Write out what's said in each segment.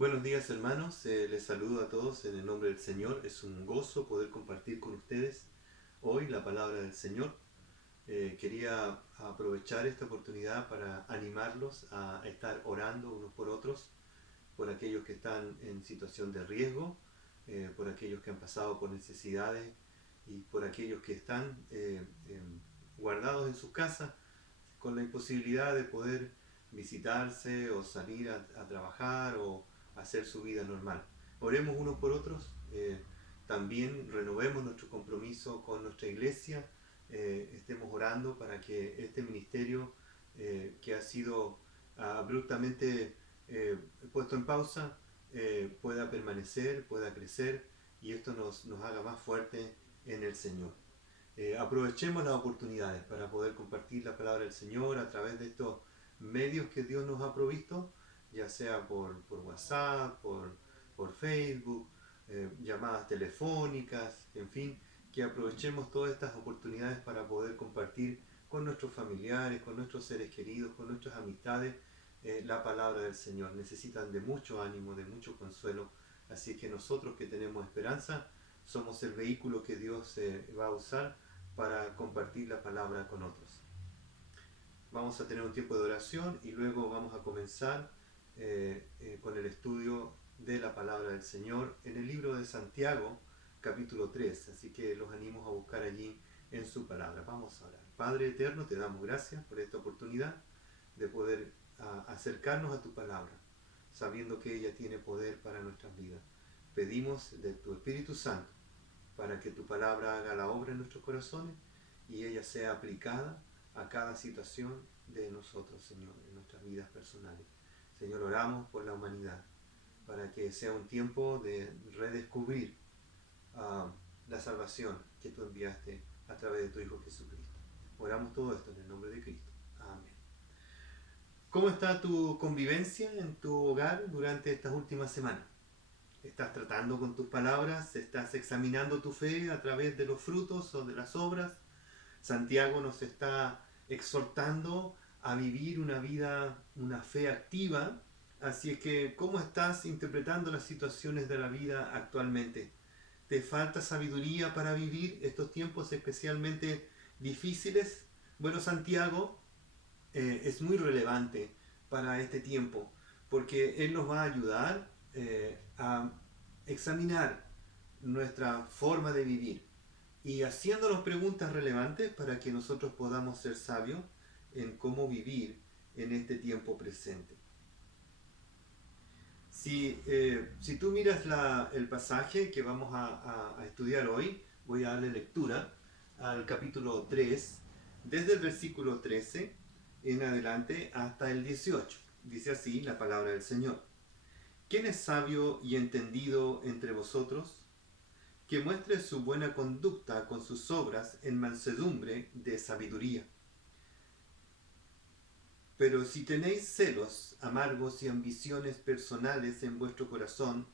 Buenos días hermanos, les saludo a todos en el nombre del Señor. Es un gozo poder compartir con ustedes hoy la palabra del Señor. Quería aprovechar esta oportunidad para animarlos a estar orando unos por otros, por aquellos que están en situación de riesgo, por aquellos que han pasado por necesidades y por aquellos que están guardados en sus casas con la imposibilidad de poder visitarse o salir a trabajar o hacer su vida normal. Oremos unos por otros, también renovemos nuestro compromiso con nuestra iglesia, estemos orando para que este ministerio que ha sido abruptamente puesto en pausa pueda permanecer, pueda crecer y esto nos haga más fuertes en el Señor. Aprovechemos las oportunidades para poder compartir la palabra del Señor a través de estos medios que Dios nos ha provisto, ya sea por WhatsApp, por Facebook, llamadas telefónicas, en fin, que aprovechemos todas estas oportunidades para poder compartir con nuestros familiares, con nuestros seres queridos, con nuestras amistades, la palabra del Señor. Necesitan de mucho ánimo, de mucho consuelo, así que nosotros que tenemos esperanza, somos el vehículo que Dios va a usar para compartir la palabra con otros. Vamos a tener un tiempo de oración y luego vamos a comenzar con el estudio de la palabra del Señor en el libro de Santiago, capítulo 3. Así que los animo a buscar allí en su palabra. Vamos a orar. Padre eterno, te damos gracias por esta oportunidad de poder acercarnos a tu palabra, sabiendo que ella tiene poder para nuestras vidas. Pedimos de tu Espíritu Santo para que tu palabra haga la obra en nuestros corazones y ella sea aplicada a cada situación de nosotros, Señor, en nuestras vidas personales. Señor, oramos por la humanidad, para que sea un tiempo de redescubrir la salvación que tú enviaste a través de tu Hijo Jesucristo. Oramos todo esto en el nombre de Cristo. Amén. ¿Cómo está tu convivencia en tu hogar durante estas últimas semanas? ¿Estás tratando con tus palabras? ¿Estás examinando tu fe a través de los frutos o de las obras? Santiago nos está exhortando a vivir una vida, una fe activa. Así es que, ¿cómo estás interpretando las situaciones de la vida actualmente? ¿Te falta sabiduría para vivir estos tiempos especialmente difíciles? Bueno, Santiago es muy relevante para este tiempo, porque Él nos va a ayudar a examinar nuestra forma de vivir y haciéndonos preguntas relevantes para que nosotros podamos ser sabios en cómo vivir en este tiempo presente. Si tú miras el pasaje que vamos a estudiar hoy, voy a darle lectura al capítulo 3, desde el versículo 13 en adelante hasta el 18. Dice así la palabra del Señor. ¿Quién es sabio y entendido entre vosotros? Que muestre su buena conducta con sus obras en mansedumbre de sabiduría. Pero si tenéis celos amargos y ambiciones personales en vuestro corazón,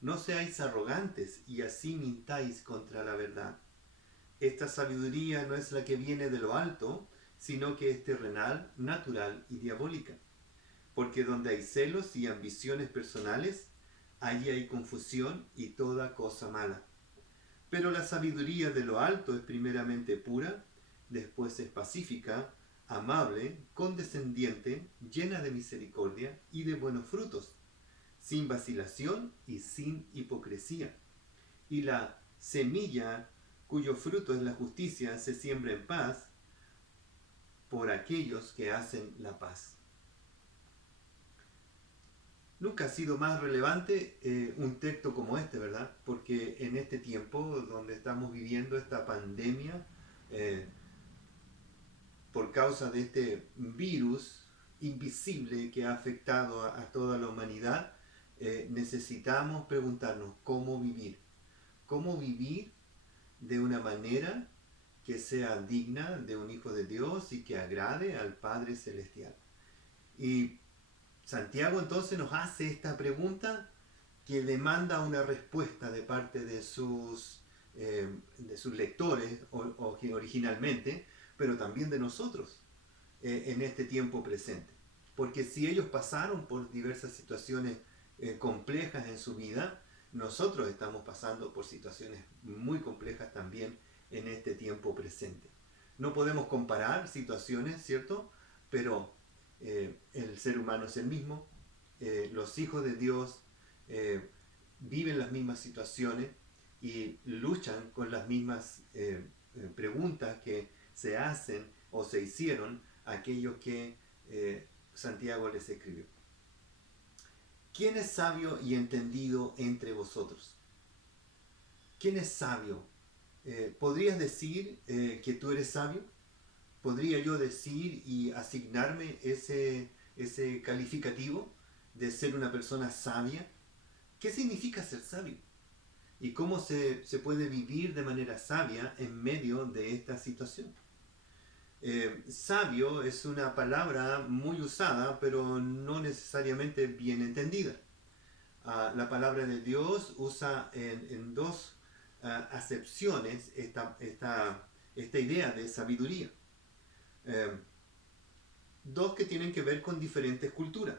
no seáis arrogantes y así mintáis contra la verdad. Esta sabiduría no es la que viene de lo alto, sino que es terrenal, natural y diabólica. Porque donde hay celos y ambiciones personales, allí hay confusión y toda cosa mala. Pero la sabiduría de lo alto es primeramente pura, después es pacífica, amable, condescendiente, llena de misericordia y de buenos frutos, sin vacilación y sin hipocresía. Y la semilla cuyo fruto es la justicia se siembra en paz por aquellos que hacen la paz. Nunca ha sido más relevante un texto como este, ¿verdad? Porque en este tiempo donde estamos viviendo esta pandemia, por causa de este virus invisible que ha afectado a toda la humanidad, necesitamos preguntarnos cómo vivir. ¿Cómo vivir de una manera que sea digna de un Hijo de Dios y que agrade al Padre Celestial? Y Santiago entonces nos hace esta pregunta que demanda una respuesta de parte de sus lectores originalmente, pero también de nosotros en este tiempo presente. Porque si ellos pasaron por diversas situaciones complejas en su vida, nosotros estamos pasando por situaciones muy complejas también en este tiempo presente. No podemos comparar situaciones, ¿cierto? Pero el ser humano es el mismo, los hijos de Dios viven las mismas situaciones y luchan con las mismas preguntas que se hacen o se hicieron aquellos que Santiago les escribió. ¿Quién es sabio y entendido entre vosotros? ¿Quién es sabio? ¿Podrías decir que tú eres sabio? ¿Podría yo decir y asignarme ese calificativo de ser una persona sabia? ¿Qué significa ser sabio? ¿Y cómo se puede vivir de manera sabia en medio de esta situación? Sabio es una palabra muy usada, pero no necesariamente bien entendida. La palabra de Dios usa en dos acepciones esta idea de sabiduría. Dos que tienen que ver con diferentes culturas.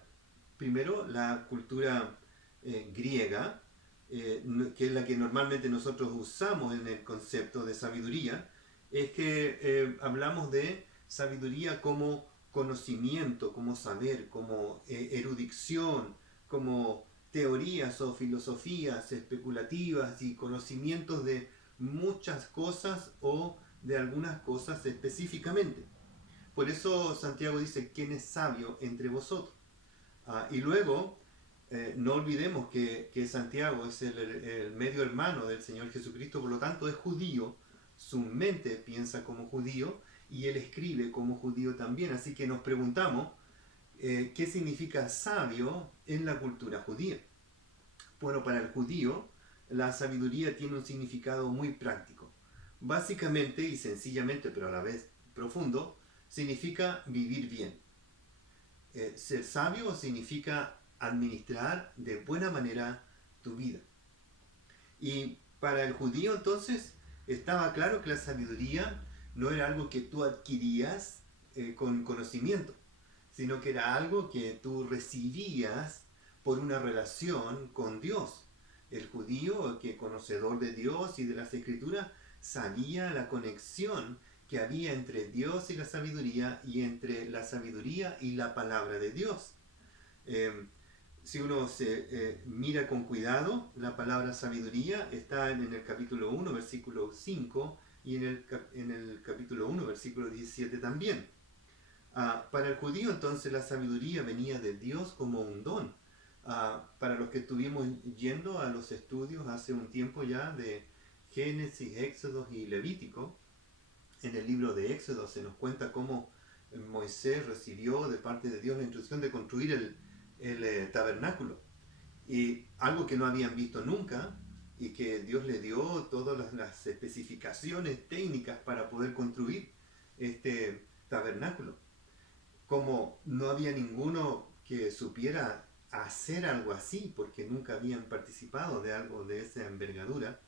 Primero, la cultura griega, que es la que normalmente nosotros usamos en el concepto de sabiduría, es que hablamos de sabiduría como conocimiento, como saber, como erudición, como teorías o filosofías especulativas y conocimientos de muchas cosas o de algunas cosas específicamente. Por eso Santiago dice, ¿quién es sabio entre vosotros? Y luego, no olvidemos que Santiago es el medio hermano del Señor Jesucristo, por lo tanto es judío, su mente piensa como judío y él escribe como judío también. Así que nos preguntamos, ¿qué significa sabio en la cultura judía? Bueno, para el judío, la sabiduría tiene un significado muy práctico. Básicamente y sencillamente, pero a la vez profundo, significa vivir bien. Ser sabio significa administrar de buena manera tu vida. Y para el judío entonces estaba claro que la sabiduría no era algo que tú adquirías con conocimiento, sino que era algo que tú recibías por una relación con Dios. El judío, que conocedor de Dios y de las Escrituras, sabía la conexión que había entre Dios y la sabiduría y entre la sabiduría y la palabra de Dios. Si uno se mira con cuidado, la palabra sabiduría está en el capítulo 1, versículo 5 y en el capítulo 1, versículo 17 también. Para el judío entonces la sabiduría venía de Dios como un don. Para los que estuvimos yendo a los estudios hace un tiempo ya de Génesis, Éxodo y Levítico, en el libro de Éxodo se nos cuenta cómo Moisés recibió de parte de Dios la instrucción de construir el tabernáculo. Y algo que no habían visto nunca y que Dios le dio todas las especificaciones técnicas para poder construir este tabernáculo. Como no había ninguno que supiera hacer algo así, porque nunca habían participado de algo de esa envergadura,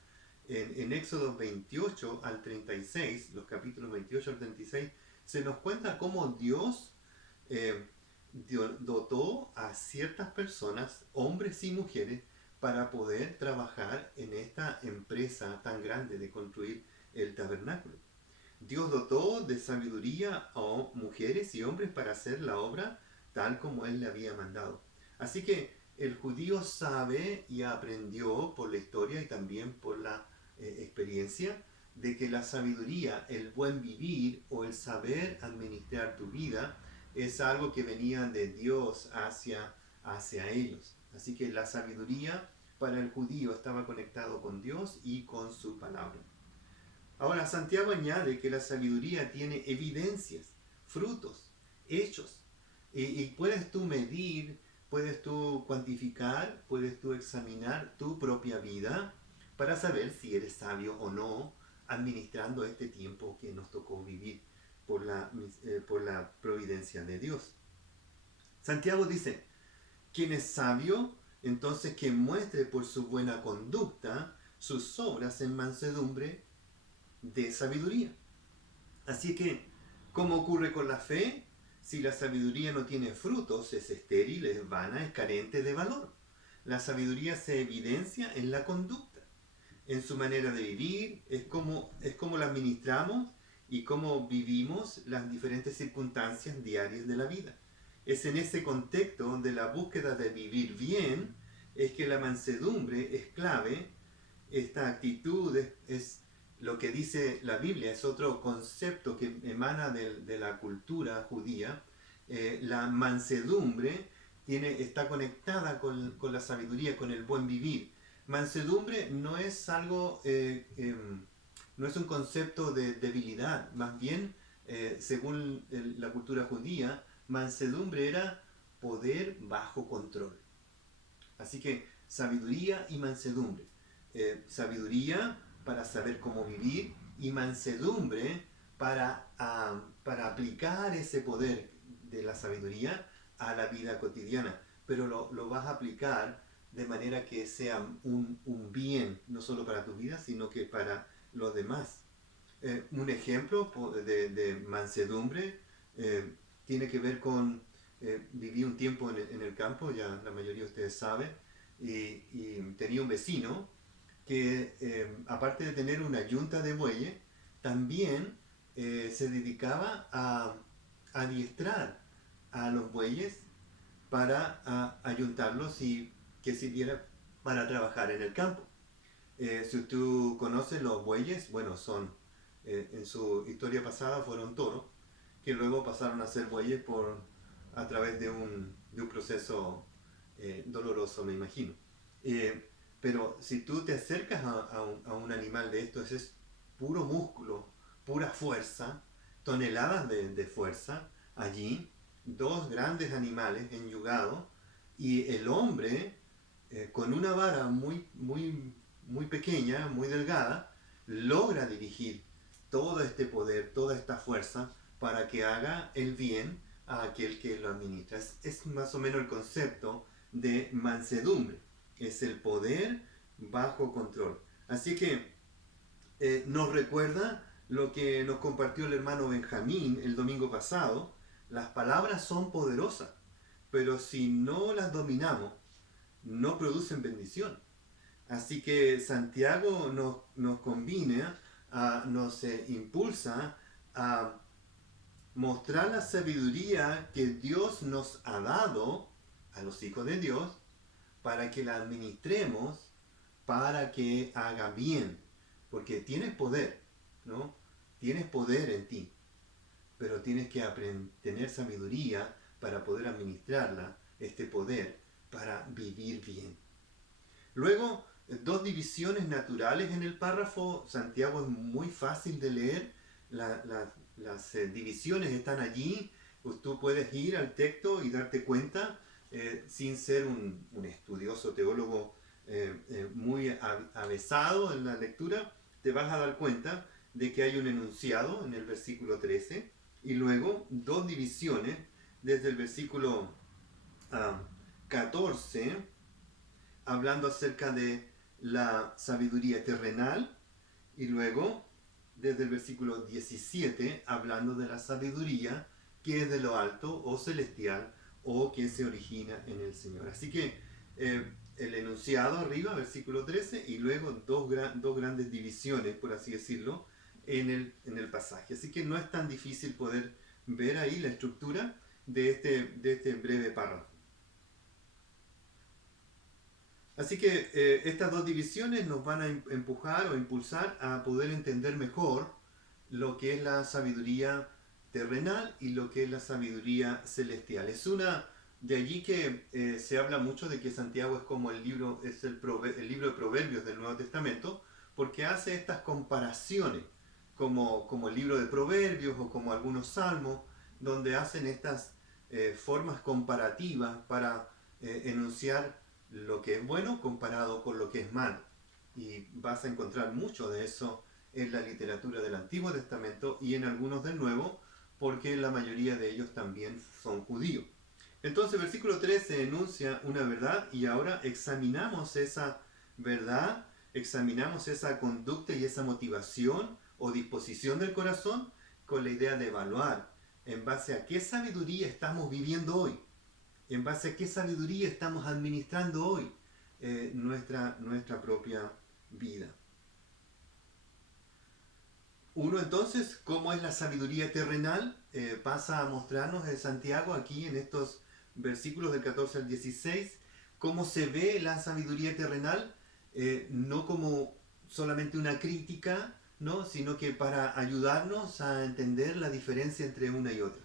en Éxodo 28 al 36, los capítulos 28 al 36, se nos cuenta cómo Dios dotó a ciertas personas, hombres y mujeres, para poder trabajar en esta empresa tan grande de construir el tabernáculo. Dios dotó de sabiduría a mujeres y hombres para hacer la obra tal como Él le había mandado. Así que el judío sabe y aprendió por la historia y también por la experiencia de que la sabiduría, el buen vivir o el saber administrar tu vida es algo que venía de Dios hacia ellos. Así que la sabiduría para el judío estaba conectado con Dios y con su palabra. Ahora, Santiago añade que la sabiduría tiene evidencias, frutos, hechos. Y puedes tú medir, puedes tú cuantificar, puedes tú examinar tu propia vida para saber si eres sabio o no administrando este tiempo que nos tocó vivir por la providencia de Dios. Santiago dice, quien es sabio, entonces que muestre por su buena conducta sus obras en mansedumbre de sabiduría. Así que, ¿cómo ocurre con la fe? Si la sabiduría no tiene frutos, es estéril, es vana, es carente de valor. la sabiduría se evidencia en la conducta, en su manera de vivir, es como la administramos y cómo vivimos las diferentes circunstancias diarias de la vida. Es en ese contexto de la búsqueda de vivir bien, es que la mansedumbre es clave. Esta actitud es lo que dice la Biblia, es otro concepto que emana de la cultura judía. La mansedumbre está conectada con la sabiduría, con el buen vivir. Mansedumbre no es algo, no es un concepto de debilidad, más bien, según la cultura judía, mansedumbre era poder bajo control. Así que sabiduría y mansedumbre. Sabiduría para saber cómo vivir y mansedumbre para aplicar ese poder de la sabiduría a la vida cotidiana. Pero lo vas a aplicar de manera que sea un bien, no solo para tu vida, sino que para los demás. Un ejemplo de mansedumbre tiene que ver con viví un tiempo en el campo, ya la mayoría de ustedes saben, y tenía un vecino que aparte de tener una yunta de bueyes, también se dedicaba a adiestrar a los bueyes para ayuntarlos y que sirviera para trabajar en el campo. Si tú conoces los bueyes, bueno, en su historia pasada fueron toros, que luego pasaron a ser bueyes a través de un proceso doloroso, me imagino. Pero si tú te acercas a un animal de estos, es puro músculo, pura fuerza, toneladas de fuerza allí, dos grandes animales enyugados, y el hombre con una vara muy pequeña, muy delgada, logra dirigir todo este poder, toda esta fuerza para que haga el bien a aquel que lo administra. Es más o menos el concepto de mansedumbre. Es el poder bajo control. Así que nos recuerda lo que nos compartió el hermano Benjamín el domingo pasado. Las palabras son poderosas, pero si no las dominamos, no producen bendición. Así que Santiago nos combina, nos impulsa a mostrar la sabiduría que Dios nos ha dado a los hijos de Dios para que la administremos, para que haga bien. Porque tienes poder, ¿no? Tienes poder en ti, pero tienes que tener sabiduría para poder administrarla, este poder, para vivir bien. Luego, dos divisiones naturales en el párrafo. Santiago es muy fácil de leer. Las divisiones están allí. Pues tú puedes ir al texto y darte cuenta, sin ser un estudioso teólogo muy avesado en la lectura, te vas a dar cuenta de que hay un enunciado en el versículo 13 y luego dos divisiones desde el versículo 14, hablando acerca de la sabiduría terrenal, y luego desde el versículo 17 hablando de la sabiduría que es de lo alto o celestial o que se origina en el Señor. Así que el enunciado arriba, versículo 13, y luego dos grandes divisiones, por así decirlo, en el pasaje. Así que no es tan difícil poder ver ahí la estructura de este breve párrafo. Así que estas dos divisiones nos van a empujar o impulsar a poder entender mejor lo que es la sabiduría terrenal y lo que es la sabiduría celestial. Es de allí que se habla mucho de que Santiago es como el libro de Proverbios del Nuevo Testamento, porque hace estas comparaciones, como el libro de Proverbios o como algunos salmos, donde hacen estas formas comparativas para enunciar lo que es bueno comparado con lo que es malo. Y vas a encontrar mucho de eso en la literatura del Antiguo Testamento y en algunos del Nuevo, porque la mayoría de ellos también son judíos. Entonces, versículo 13 enuncia una verdad y ahora examinamos esa verdad, examinamos esa conducta y esa motivación o disposición del corazón con la idea de evaluar en base a qué sabiduría estamos viviendo hoy, en base a qué sabiduría estamos administrando hoy, nuestra propia vida. Uno entonces, ¿cómo es la sabiduría terrenal? Pasa a mostrarnos en Santiago aquí en estos versículos del 14 al 16, cómo se ve la sabiduría terrenal, no como solamente una crítica, ¿no? Sino que para ayudarnos a entender la diferencia entre una y otra.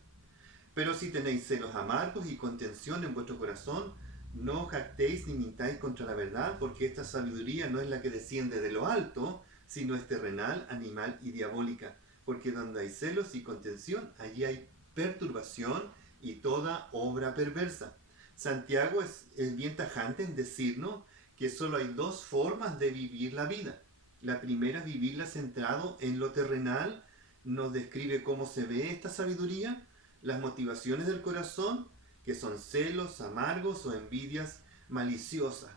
Pero si tenéis celos amargos y contención en vuestro corazón, no os jactéis ni mintáis contra la verdad, porque esta sabiduría no es la que desciende de lo alto, sino es terrenal, animal y diabólica. Porque donde hay celos y contención, allí hay perturbación y toda obra perversa. Santiago es bien tajante en decirnos que solo hay dos formas de vivir la vida. La primera es vivirla centrado en lo terrenal, nos describe cómo se ve esta sabiduría, las motivaciones del corazón, que son celos amargos o envidias maliciosas.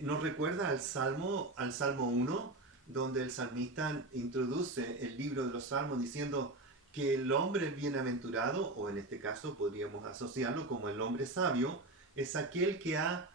Nos recuerda al Salmo 1, donde el salmista introduce el libro de los Salmos diciendo que el hombre bienaventurado, o en este caso podríamos asociarlo como el hombre sabio, es aquel que ha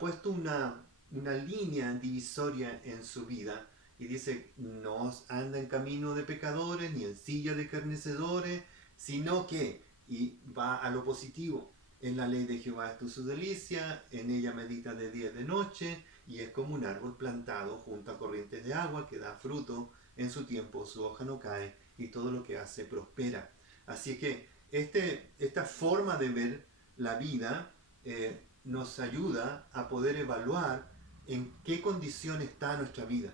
puesto una línea divisoria en su vida y dice, no anda en camino de pecadores ni en silla de escarnecedores, sino que, y va a lo positivo, en la ley de Jehová es su delicia, en ella medita de día y de noche, y es como un árbol plantado junto a corrientes de agua que da fruto en su tiempo, su hoja no cae y todo lo que hace prospera. Así que esta forma de ver la vida nos ayuda a poder evaluar en qué condición está nuestra vida.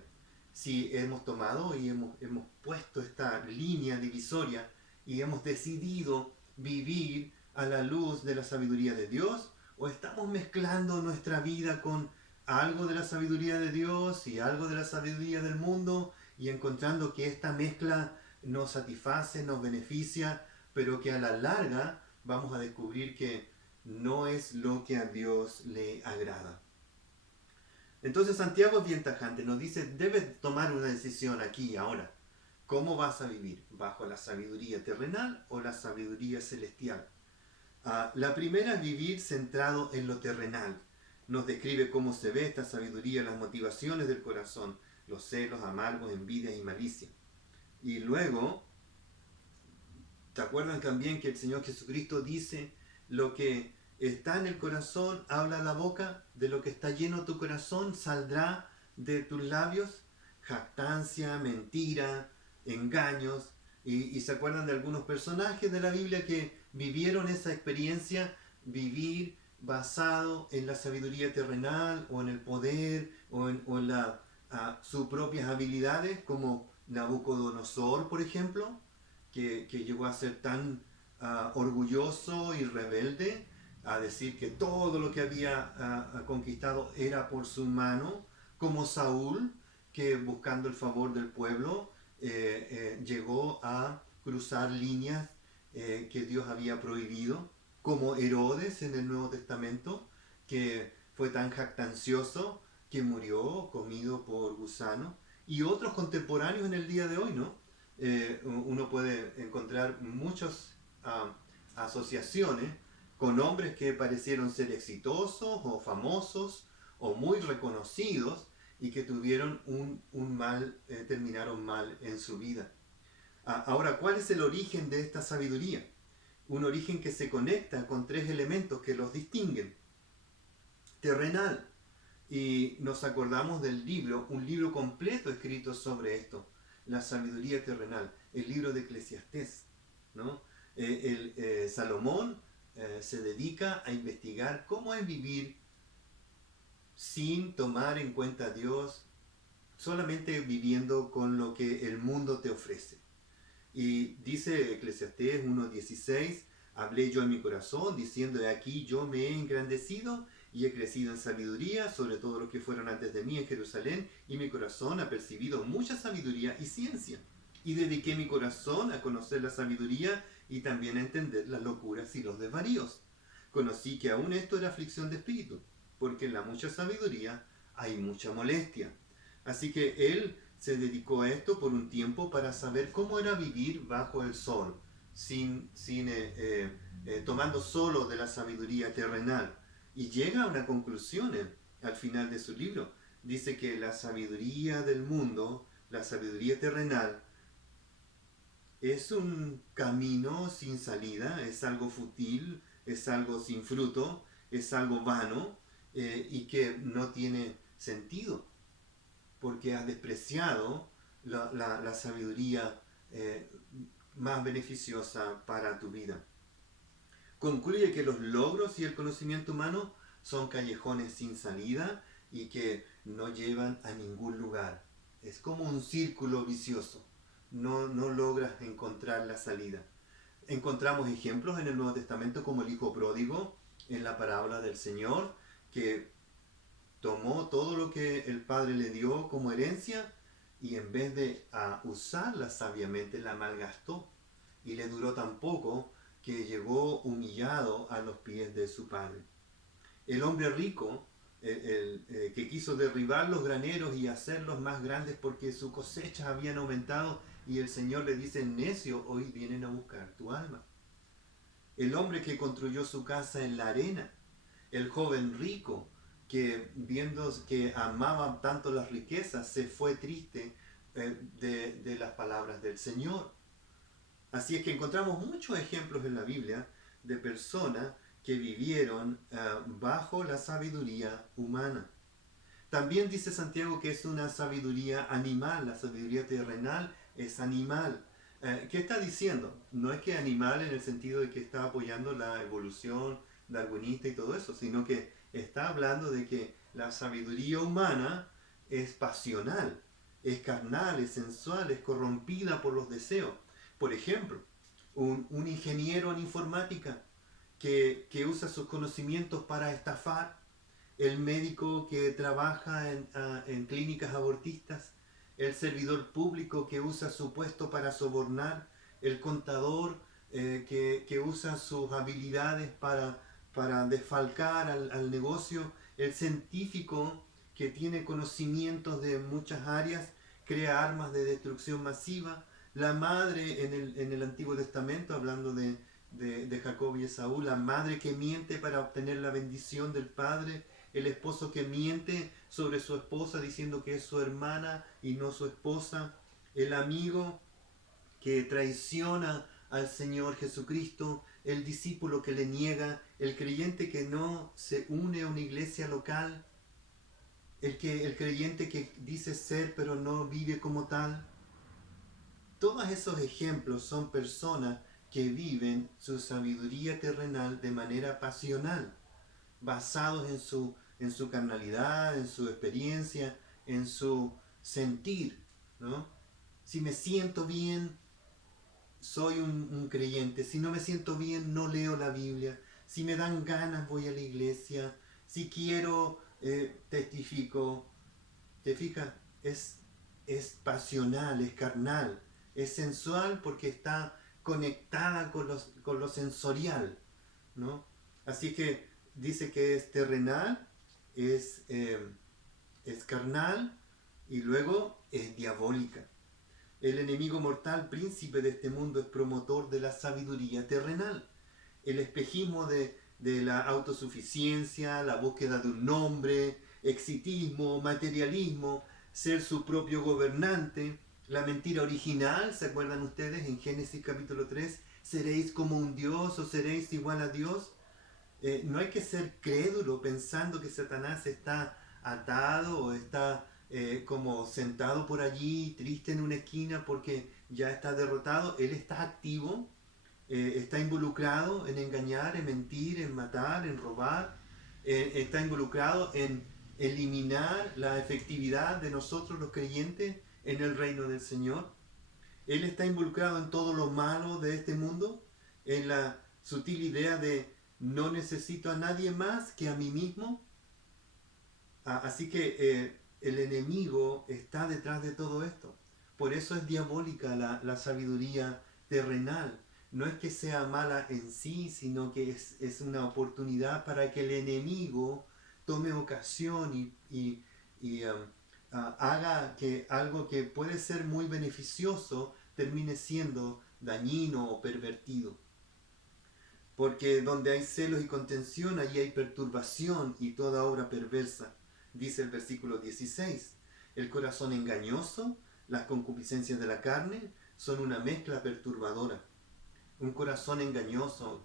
Si hemos tomado y hemos puesto esta línea divisoria y hemos decidido vivir a la luz de la sabiduría de Dios, o estamos mezclando nuestra vida con algo de la sabiduría de Dios y algo de la sabiduría del mundo y encontrando que esta mezcla nos satisface, nos beneficia, pero que a la larga vamos a descubrir que no es lo que a Dios le agrada. Entonces Santiago es bien tajante, nos dice, debes tomar una decisión aquí y ahora. ¿Cómo vas a vivir? ¿Bajo la sabiduría terrenal o la sabiduría celestial? La primera es vivir centrado en lo terrenal. Nos describe cómo se ve esta sabiduría, las motivaciones del corazón, los celos, amargos, envidias y malicia. Y luego, ¿te acuerdan también que el Señor Jesucristo dice, lo que está en el corazón habla la boca, de lo que está lleno tu corazón saldrá de tus labios? Jactancia, mentira, engaños, y se acuerdan de algunos personajes de la Biblia que vivieron esa experiencia, vivir basado en la sabiduría terrenal o en el poder o en sus propias habilidades, como Nabucodonosor, por ejemplo, que llegó a ser tan orgulloso y rebelde, a decir que todo lo que había conquistado era por su mano, como Saúl, que buscando el favor del pueblo, llegó a cruzar líneas que Dios había prohibido, como Herodes en el Nuevo Testamento, que fue tan jactancioso que murió comido por gusanos, y otros contemporáneos en el día de hoy, ¿no? Uno puede encontrar muchas asociaciones con hombres que parecieron ser exitosos o famosos o muy reconocidos, y que tuvieron terminaron mal en su vida. Ahora, ¿cuál es el origen de esta sabiduría? Un origen que se conecta con tres elementos que los distinguen. Terrenal. Y nos acordamos del libro, un libro completo escrito sobre esto, la sabiduría terrenal, el libro de Eclesiastés, ¿no? Salomón se dedica a investigar cómo es vivir sin tomar en cuenta a Dios, solamente viviendo con lo que el mundo te ofrece. Y dice Eclesiastés 1:16, hablé yo en mi corazón, diciendo, de aquí yo me he engrandecido y he crecido en sabiduría sobre todo los que fueron antes de mí en Jerusalén, y mi corazón ha percibido mucha sabiduría y ciencia. Y dediqué mi corazón a conocer la sabiduría y también a entender las locuras y los desvaríos. Conocí que aún esto era aflicción de espíritu, porque en la mucha sabiduría hay mucha molestia. Así que él se dedicó a esto por un tiempo para saber cómo era vivir bajo el sol, tomando solo de la sabiduría terrenal. Y llega a una conclusión al final de su libro. Dice que la sabiduría del mundo, la sabiduría terrenal, es un camino sin salida, es algo fútil, es algo sin fruto, es algo vano y que no tiene sentido, porque has despreciado la sabiduría más beneficiosa para tu vida. Concluye que los logros y el conocimiento humano son callejones sin salida y que no llevan a ningún lugar. Es como un círculo vicioso. No logras encontrar la salida. Encontramos ejemplos en el Nuevo Testamento como el hijo pródigo en la parábola del Señor, que tomó todo lo que el Padre le dio como herencia y en vez de usarla sabiamente la malgastó y le duró tan poco que llegó humillado a los pies de su padre. El hombre rico, que quiso derribar los graneros y hacerlos más grandes porque sus cosechas habían aumentado, y el Señor le dice: necio, hoy vienen a buscar tu alma. El hombre que construyó su casa en la arena, el joven rico que viendo que amaba tanto las riquezas se fue triste de las palabras del Señor. Así es que encontramos muchos ejemplos en la Biblia de personas que vivieron bajo la sabiduría humana. También dice Santiago que es una sabiduría animal, la sabiduría terrenal es animal. ¿Qué está diciendo? No es que animal en el sentido de que está apoyando la evolución darwinista y todo eso, sino que está hablando de que la sabiduría humana es pasional, es carnal, es sensual, es corrompida por los deseos. Por ejemplo, un ingeniero en informática que usa sus conocimientos para estafar, el médico que trabaja en clínicas abortistas, el servidor público que usa su puesto para sobornar, el contador que usa sus habilidades para desfalcar al negocio, el científico que tiene conocimientos de muchas áreas, crea armas de destrucción masiva, la madre en el Antiguo Testamento, hablando de Jacob y Esaú, la madre que miente para obtener la bendición del padre, el esposo que miente sobre su esposa diciendo que es su hermana y no su esposa, el amigo que traiciona al Señor Jesucristo, el discípulo que le niega, el creyente que no se une a una iglesia local, el creyente que dice ser pero no vive como tal. Todos esos ejemplos son personas que viven su sabiduría terrenal de manera pasional, basados en su carnalidad, en su experiencia, en su sentir, ¿no? Si me siento bien, soy un creyente. Si no me siento bien, no leo la Biblia. Si me dan ganas, voy a la iglesia. Si quiero, testifico. ¿Te fijas? Es pasional, es carnal, es sensual porque está conectada con lo sensorial, ¿no? Así que dice que es terrenal, es carnal y luego es diabólica. El enemigo mortal, príncipe de este mundo, es promotor de la sabiduría terrenal. El espejismo de la autosuficiencia, la búsqueda de un nombre, exitismo, materialismo, ser su propio gobernante, la mentira original, ¿se acuerdan ustedes en Génesis capítulo 3? ¿Seréis como un Dios o seréis igual a Dios? No hay que ser crédulo pensando que Satanás está atado o está como sentado por allí, triste en una esquina porque ya está derrotado. Él está activo, está involucrado en engañar, en mentir, en matar, en robar, está involucrado en eliminar la efectividad de nosotros los creyentes en el reino del Señor. Él está involucrado en todo lo malo de este mundo, en la sutil idea de no necesito a nadie más que a mí mismo. Así que el enemigo está detrás de todo esto. Por eso es diabólica la sabiduría terrenal. No es que sea mala en sí, sino que es una oportunidad para que el enemigo tome ocasión y haga que algo que puede ser muy beneficioso termine siendo dañino o pervertido. Porque donde hay celos y contención, allí hay perturbación y toda obra perversa. dice el versículo 16. El corazón engañoso, las concupiscencias de la carne, son una mezcla perturbadora. Un corazón engañoso,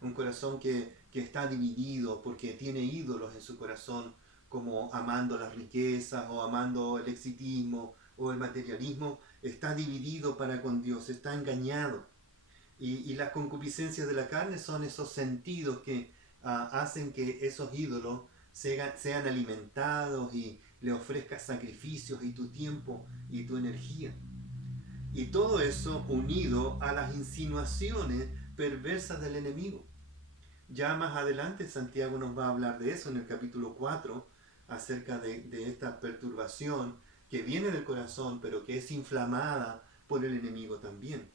un corazón que está dividido porque tiene ídolos en su corazón, como amando las riquezas o amando el exitismo o el materialismo, está dividido para con Dios, está engañado. Y las concupiscencias de la carne son esos sentidos que hacen que esos ídolos sean alimentados y le ofrezcas sacrificios y tu tiempo y tu energía. Y todo eso unido a las insinuaciones perversas del enemigo. Ya más adelante Santiago nos va a hablar de eso en el capítulo 4, acerca de esta perturbación que viene del corazón, pero que es inflamada por el enemigo también.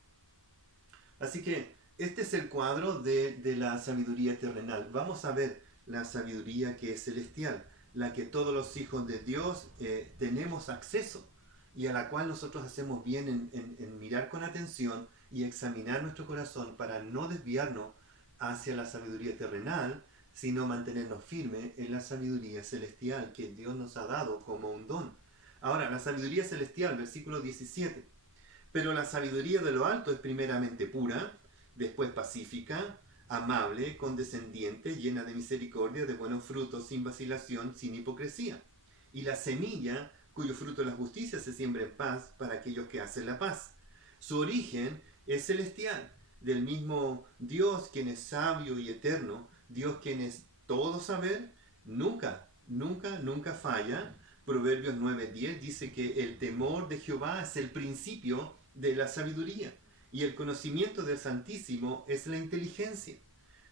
Así que este es el cuadro de la sabiduría terrenal. Vamos a ver la sabiduría que es celestial, la que todos los hijos de Dios tenemos acceso y a la cual nosotros hacemos bien en mirar con atención y examinar nuestro corazón para no desviarnos hacia la sabiduría terrenal, sino mantenernos firmes en la sabiduría celestial que Dios nos ha dado como un don. Ahora, la sabiduría celestial, versículo 17. Pero la sabiduría de lo alto es primeramente pura, después pacífica, amable, condescendiente, llena de misericordia, de buenos frutos, sin vacilación, sin hipocresía. Y la semilla, cuyo fruto es la justicia, se siembra en paz para aquellos que hacen la paz. Su origen es celestial, del mismo Dios quien es sabio y eterno, Dios quien es todo saber, nunca falla. Proverbios 9:10 dice que el temor de Jehová es el principio de la sabiduría y el conocimiento del Santísimo es la inteligencia.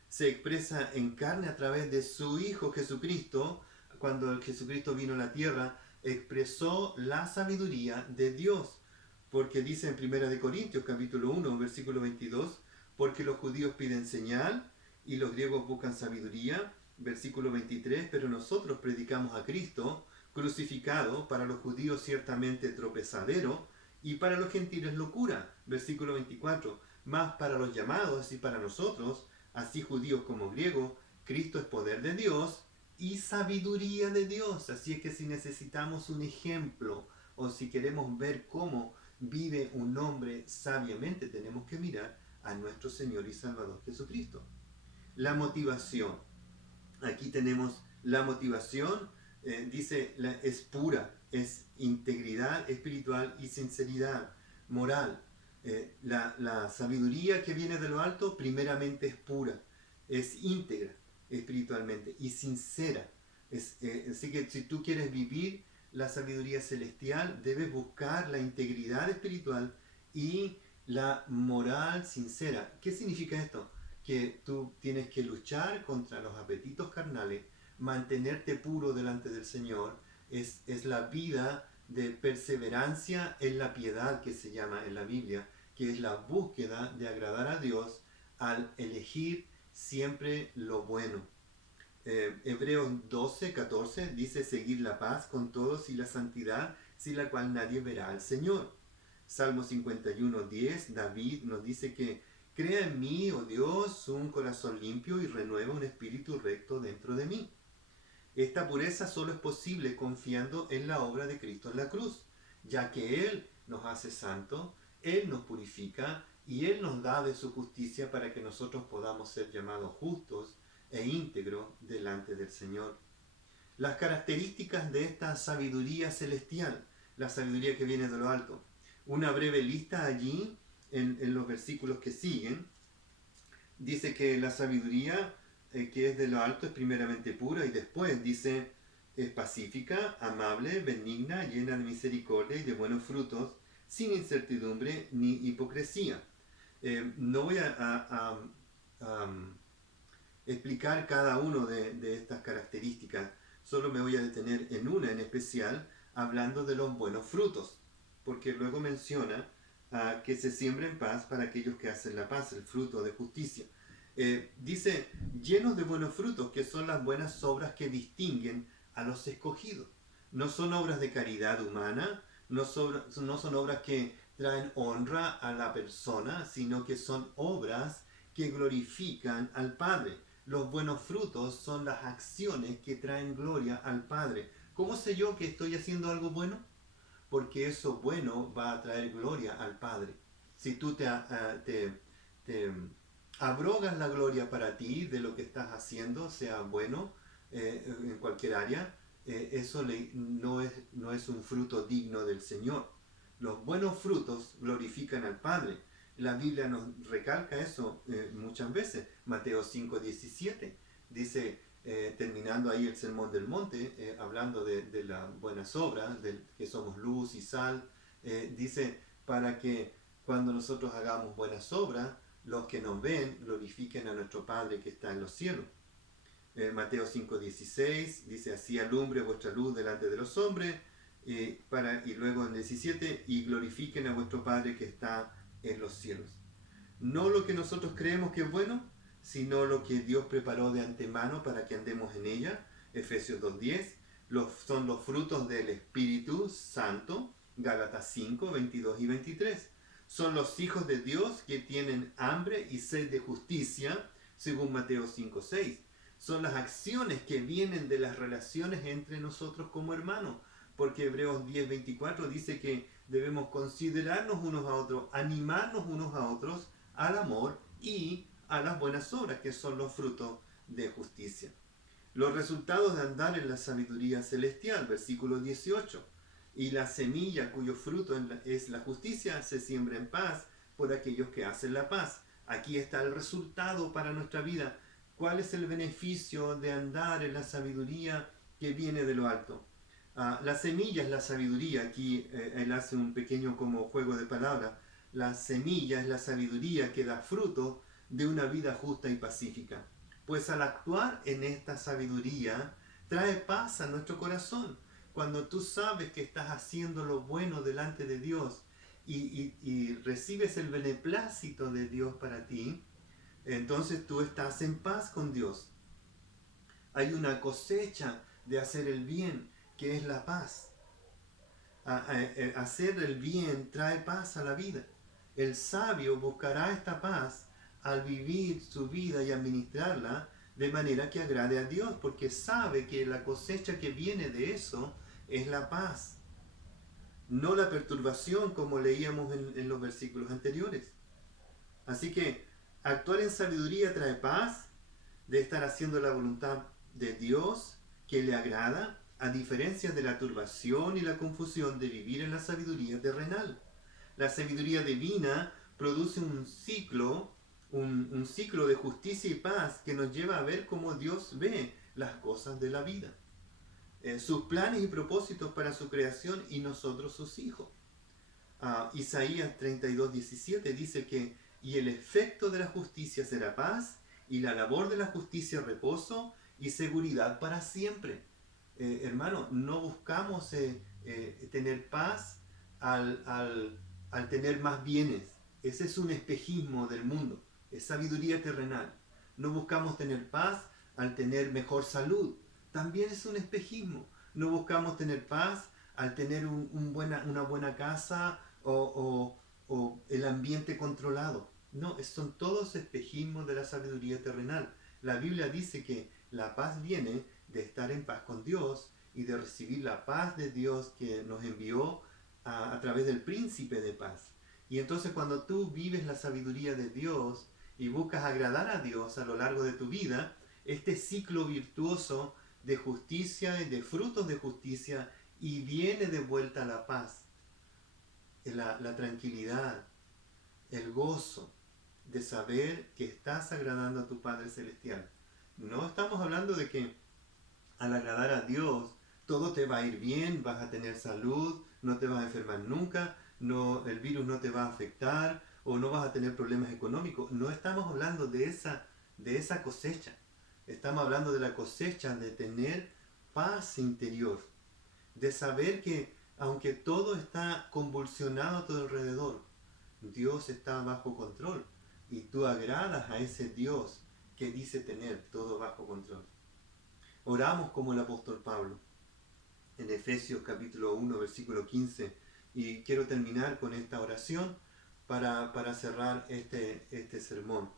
Se expresa en carne a través de su Hijo Jesucristo. Cuando el Jesucristo vino a la tierra, expresó la sabiduría de Dios, porque dice en 1 Corintios capítulo 1 versículo 22, porque los judíos piden señal y los griegos buscan sabiduría, versículo 23, pero nosotros predicamos a Cristo crucificado, para los judíos ciertamente tropezadero y para los gentiles locura, versículo 24, mas para los llamados y para nosotros, así judíos como griegos, Cristo es poder de Dios y sabiduría de Dios. Así es que si necesitamos un ejemplo o si queremos ver cómo vive un hombre sabiamente, tenemos que mirar a nuestro Señor y Salvador Jesucristo. La motivación. Aquí tenemos la motivación, dice, es pura, es integridad espiritual y sinceridad moral. La sabiduría que viene de lo alto primeramente es pura, es íntegra espiritualmente y sincera. Así que si tú quieres vivir la sabiduría celestial, debes buscar la integridad espiritual y la moral sincera. ¿Qué significa esto? Que tú tienes que luchar contra los apetitos carnales, mantenerte puro delante del Señor, es la vida de perseverancia en la piedad que se llama en la Biblia, que es la búsqueda de agradar a Dios al elegir siempre lo bueno. Hebreos 12:14 dice seguir la paz con todos y la santidad sin la cual nadie verá al Señor. Salmo 51:10, David nos dice que crea en mí, oh Dios, un corazón limpio y renueva un espíritu recto dentro de mí. Esta pureza solo es posible confiando en la obra de Cristo en la cruz, ya que Él nos hace santos, Él nos purifica y Él nos da de su justicia para que nosotros podamos ser llamados justos e íntegros delante del Señor. Las características de esta sabiduría celestial, la sabiduría que viene de lo alto. Una breve lista allí en los versículos que siguen. Dice que la sabiduría que es de lo alto es primeramente pura y después dice es pacífica, amable, benigna, llena de misericordia y de buenos frutos, sin incertidumbre ni hipocresía. No voy a explicar cada uno de estas características, solo me voy a detener en una en especial, hablando de los buenos frutos, porque luego menciona que se siembra en paz para aquellos que hacen la paz, el fruto de justicia. Dice, llenos de buenos frutos, que son las buenas obras que distinguen a los escogidos. No son obras de caridad humana, no son obras que traen honra a la persona, sino que son obras que glorifican al Padre. Los buenos frutos son las acciones que traen gloria al Padre, ¿Cómo sé yo que estoy haciendo algo bueno? Porque eso bueno va a traer gloria al Padre. Si tú te abrogas la gloria para ti de lo que estás haciendo, sea bueno en cualquier área, eso no es un fruto digno del Señor. Los buenos frutos glorifican al Padre. La Biblia nos recalca eso muchas veces. Mateo 5:17 dice, terminando ahí el Sermón del Monte, hablando de las buenas obras, de que somos luz y sal, dice, para que cuando nosotros hagamos buenas obras, los que nos ven glorifiquen a nuestro Padre que está en los cielos. Mateo 5:16 dice, así alumbre vuestra luz delante de los hombres, y luego en 17, y glorifiquen a vuestro Padre que está en los cielos. No lo que nosotros creemos que es bueno, sino lo que Dios preparó de antemano para que andemos en ella. Efesios 2:10, son los frutos del Espíritu Santo. Gálatas 5:22 y 23. Son los hijos de Dios que tienen hambre y sed de justicia, según Mateo 5:6. Son las acciones que vienen de las relaciones entre nosotros como hermanos, porque Hebreos 10:24 dice que debemos considerarnos unos a otros, animarnos unos a otros al amor y a las buenas obras, que son los frutos de justicia. Los resultados de andar en la sabiduría celestial, versículo 18. Y la semilla cuyo fruto es la justicia se siembra en paz por aquellos que hacen la paz. Aquí está el resultado para nuestra vida. ¿Cuál es el beneficio de andar en la sabiduría que viene de lo alto? La semilla es la sabiduría. Aquí él hace un pequeño como juego de palabras. La semilla es la sabiduría que da fruto de una vida justa y pacífica. Pues al actuar en esta sabiduría, trae paz a nuestro corazón. Cuando tú sabes que estás haciendo lo bueno delante de Dios y recibes el beneplácito de Dios para ti, entonces tú estás en paz con Dios. Hay una cosecha de hacer el bien, que es la paz. Hacer el bien trae paz a la vida. El sabio buscará esta paz al vivir su vida y administrarla de manera que agrade a Dios, porque sabe que la cosecha que viene de eso es la paz, no la perturbación como leíamos en los versículos anteriores. Así que actuar en sabiduría trae paz, de estar haciendo la voluntad de Dios que le agrada, a diferencia de la turbación y la confusión de vivir en la sabiduría terrenal. La sabiduría divina produce un ciclo de justicia y paz que nos lleva a ver cómo Dios ve las cosas de la vida, sus planes y propósitos para su creación y nosotros sus hijos. Isaías 32:17 dice que y el efecto de la justicia será paz, y la labor de la justicia reposo y seguridad para siempre. Hermano, no buscamos tener paz al tener más bienes. Ese es un espejismo del mundo, es sabiduría terrenal. No buscamos tener paz al tener mejor salud, también es un espejismo. No buscamos tener paz al tener una buena casa o el ambiente controlado. No, son todos espejismos de la sabiduría terrenal. La Biblia dice que la paz viene de estar en paz con Dios y de recibir la paz de Dios que nos envió a través del príncipe de paz. Y entonces cuando tú vives la sabiduría de Dios y buscas agradar a Dios a lo largo de tu vida, este ciclo virtuoso de justicia y de frutos de justicia, y viene de vuelta la paz, la tranquilidad, el gozo de saber que estás agradando a tu Padre Celestial. No estamos hablando de que al agradar a Dios todo te va a ir bien, vas a tener salud, no te vas a enfermar nunca, el virus no te va a afectar o no vas a tener problemas económicos. No estamos hablando de esa cosecha. Estamos hablando de la cosecha de tener paz interior, de saber que aunque todo está convulsionado a tu alrededor, Dios está bajo control y tú agradas a ese Dios que dice tener todo bajo control. Oramos como el apóstol Pablo en Efesios capítulo 1 versículo 15, y quiero terminar con esta oración para cerrar este sermón.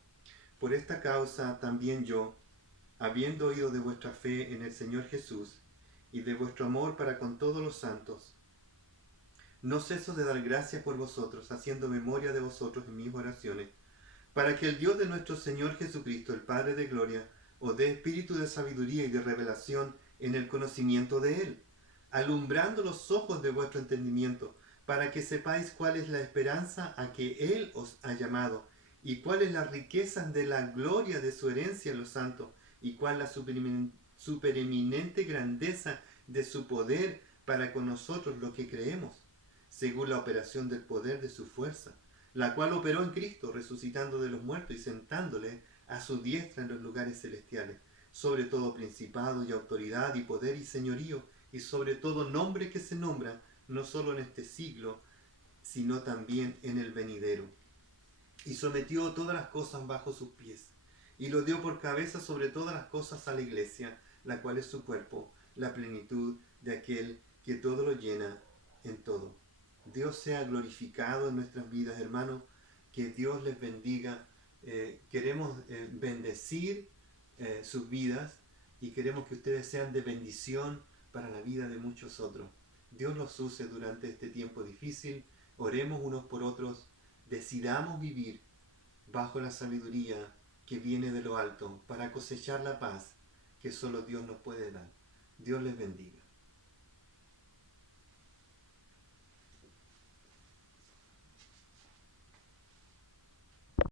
Por esta causa también yo, habiendo oído de vuestra fe en el Señor Jesús y de vuestro amor para con todos los santos. No ceso de dar gracias por vosotros, haciendo memoria de vosotros en mis oraciones, para que el Dios de nuestro Señor Jesucristo, el Padre de gloria, os dé espíritu de sabiduría y de revelación en el conocimiento de Él, alumbrando los ojos de vuestro entendimiento, para que sepáis cuál es la esperanza a que Él os ha llamado, y cuáles las riquezas de la gloria de su herencia en los santos, y cuál la supereminente grandeza de su poder para con nosotros los que creemos, según la operación del poder de su fuerza, la cual operó en Cristo, resucitando de los muertos y sentándole a su diestra en los lugares celestiales, sobre todo principado y autoridad y poder y señorío, y sobre todo nombre que se nombra, no solo en este siglo, sino también en el venidero. Y sometió todas las cosas bajo sus pies, y lo dio por cabeza sobre todas las cosas a la iglesia, la cual es su cuerpo, la plenitud de aquel que todo lo llena en todo. Dios sea glorificado en nuestras vidas, hermanos, que Dios les bendiga. Queremos bendecir sus vidas y queremos que ustedes sean de bendición para la vida de muchos otros. Dios los use durante este tiempo difícil. Oremos unos por otros. Decidamos vivir bajo la sabiduría que viene de lo alto para cosechar la paz que solo Dios nos puede dar. Dios les bendiga.